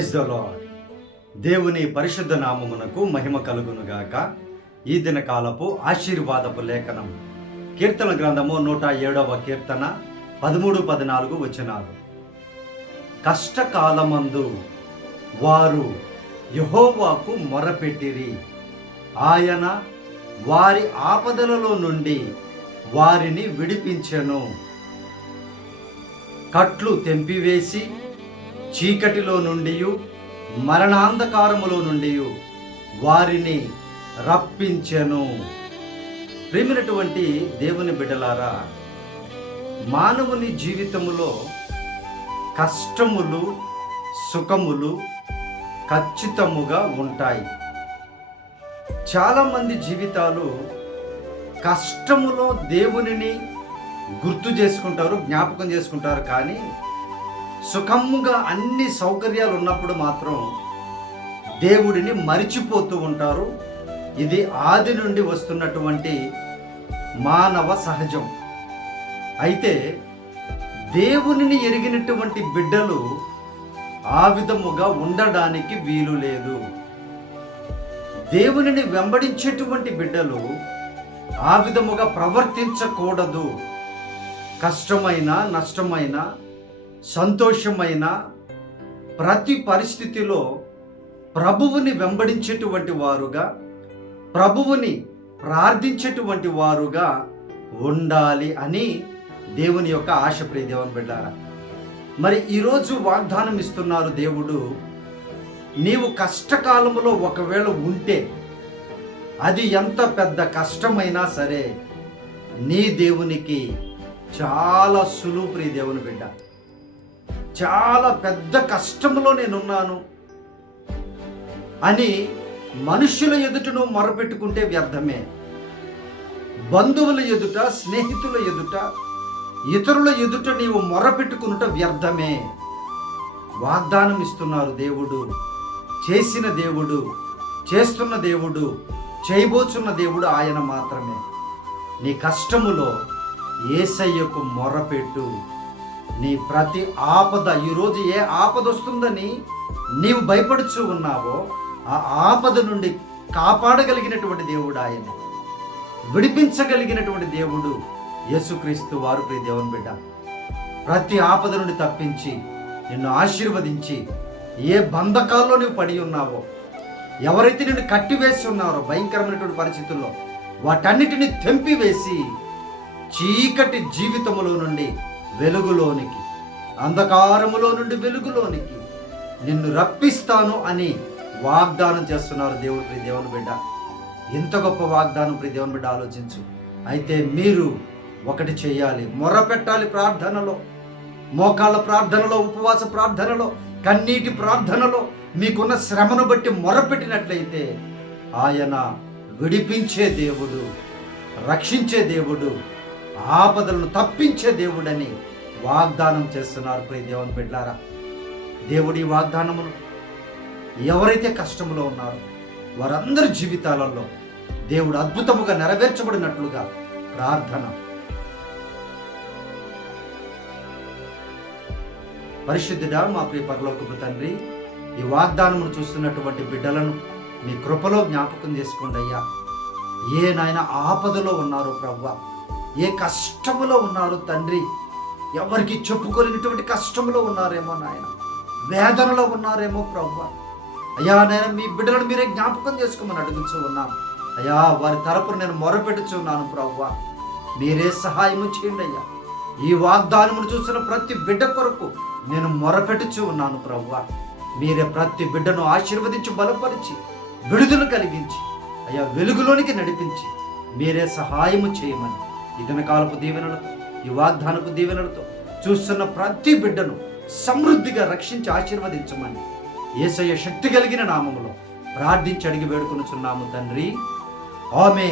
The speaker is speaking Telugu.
ప్రైజ్ ద లాడ్ దేవుని పరిశుద్ధ నామమునకు మహిమ కలుగునుగాక. ఈ దిన కాలపు ఆశీర్వాదపు లేఖనం. కీర్తన గ్రంథము నూట ఏడవ కీర్తన పదమూడు పద్నాలుగు వచనాలు. కష్టకాలమందు వారు యహోవాకు మొరపెట్టిరి. ఆయన వారి ఆపదలలో నుండి వారిని విడిపించెను. కట్లు తెంపివేసి చీకటిలో నుండి మరణాంధకారములో నుండి వారిని రప్పించెను. ప్రేమినటువంటి దేవుని బిడ్డలారా మానవుని జీవితములో కష్టములు సుఖములు ఖచ్చితముగా ఉంటాయి. చాలామంది జీవితాలు కష్టములో దేవునిని గుర్తు చేసుకుంటారు జ్ఞాపకం చేసుకుంటారు కానీ సుఖముగా అన్ని సౌకర్యాలు ఉన్నప్పుడు మాత్రం దేవుడిని మరిచిపోతూ ఉంటారు. ఇది ఆది నుండి వస్తున్నటువంటి మానవ సహజం. అయితే దేవునిని ఎరిగినటువంటి బిడ్డలు ఆ విధముగా ఉండడానికి వీలు లేదు. దేవునిని వెంబడించేటువంటి బిడ్డలు ఆ విధముగా ప్రవర్తించకూడదు. కష్టమైన నష్టమైన సంతోషమైన ప్రతి పరిస్థితిలో ప్రభువుని వెంబడించేటువంటి వారుగా ప్రభువుని ప్రార్థించేటువంటి వారుగా ఉండాలి అని దేవుని యొక్క ఆశ ప్రియ దేవుని బిడ్డారా. మరి ఈరోజు వాగ్దానం ఇస్తున్నారు దేవుడు నీవు కష్టకాలంలో ఒకవేళ ఉంటే అది ఎంత పెద్ద కష్టమైనా సరే నీ దేవునికి చాలా సులువు ప్రియ దేవుని బిడ్డ. చాలా పెద్ద కష్టంలో నేనున్నాను అని మనుష్యుల ఎదుటను మొరపెట్టుకుంటే వ్యర్థమే. బంధువుల ఎదుట స్నేహితుల ఎదుట ఇతరుల ఎదుట నీవు మొరపెట్టుకునుట వ్యర్థమే. వాగ్దానం ఇస్తున్నారు దేవుడు చేసిన దేవుడు చేస్తున్న దేవుడు చేయబోచున్న దేవుడు ఆయన మాత్రమే. నీ కష్టములో ఏసయ్యకు మొరపెట్టు. నీ ప్రతి ఆపద ఈరోజు ఏ ఆపద వస్తుందని నీవు భయపడుచు ఉన్నావో ఆ ఆపద నుండి కాపాడగలిగినటువంటి దేవుడు ఆయన. విడిపించగలిగినటువంటి దేవుడు యేసుక్రీస్తు వారు ప్రియ దేవుని బిడ్డ. ప్రతి ఆపద నుండి తప్పించి నిన్ను ఆశీర్వదించి ఏ బంధకాల్లో నువ్వు పడి ఉన్నావో ఎవరైతే నిన్ను కట్టివేసి ఉన్నారో భయంకరమైనటువంటి పరిస్థితుల్లో వాటన్నిటిని తెంపివేసి చీకటి జీవితములో నుండి వెలుగులోనికి అంధకారములో నుండి వెలుగులోనికి నిన్ను రప్పిస్తాను అని వాగ్దానం చేస్తున్నారు దేవుడు ప్రి దేవుని బిడ్డ. ఎంత గొప్ప వాగ్దానం ప్రి దేవుని బిడ్డ ఆలోచించు. అయితే మీరు ఒకటి చేయాలి. మొర పెట్టాలి ప్రార్థనలో. మోకాళ్ళ ప్రార్థనలో ఉపవాస ప్రార్థనలో కన్నీటి ప్రార్థనలో మీకున్న శ్రమను బట్టి మొరపెట్టినట్లయితే ఆయన విడిపించే దేవుడు రక్షించే దేవుడు ఆపదలను తప్పించే దేవుడని వాగ్దానం చేస్తున్నారు ప్రియ దేవుని బిడ్డారా. దేవుడి వాగ్దానములు ఎవరైతే కష్టంలో ఉన్నారో వారందరి జీవితాలలో దేవుడు అద్భుతముగా నెరవేర్చబడినట్లుగా ప్రార్థన. పరిశుద్ధుడా మా ప్రియ పరలోకపు తండ్రి ఈ వాగ్దానమును చూస్తున్నటువంటి బిడ్డలను మీ కృపలో జ్ఞాపకం చేసుకోండి అయ్యా. ఏ నాయన ఆపదలో ఉన్నారో ప్రవ్వ ఏ కష్టములో ఉన్నారో తండ్రి ఎవరికి చెప్పుకోలేనటువంటి కష్టంలో ఉన్నారేమో నాయన. వేదనలో ఉన్నారేమో ప్రభు అయ్యా నేను మీ బిడ్డలను మీరే జ్ఞాపకం చేసుకోమని అడుగుతూ ఉన్నాను అయ్యా వారి తరపున నేను మొరపెట్టుచున్నాను ప్రభు మీరే సహాయము చేయండి అయ్యా. ఈ వాగ్దానమును చూసిన ప్రతి బిడ్డ కొరకు నేను మొరపెట్టుచు ఉన్నాను ప్రభు మీరే ప్రతి బిడ్డను ఆశీర్వదించి బలపరిచి విడుదల కలిగించి అయ్యా వెలుగులోనికి నడిపించి మీరే సహాయము చేయమని ఇదన కాలపు దీవెనలతో ఈ వాగ్దానపు దీవెనలతో చూస్తున్న ప్రతి బిడ్డను సమృద్ధిగా రక్షించి ఆశీర్వదించమని ఏసయ్య శక్తి కలిగిన నామములో ప్రార్థించి అడిగి వేడుకొనుచున్నాము తండ్రి. ఆమె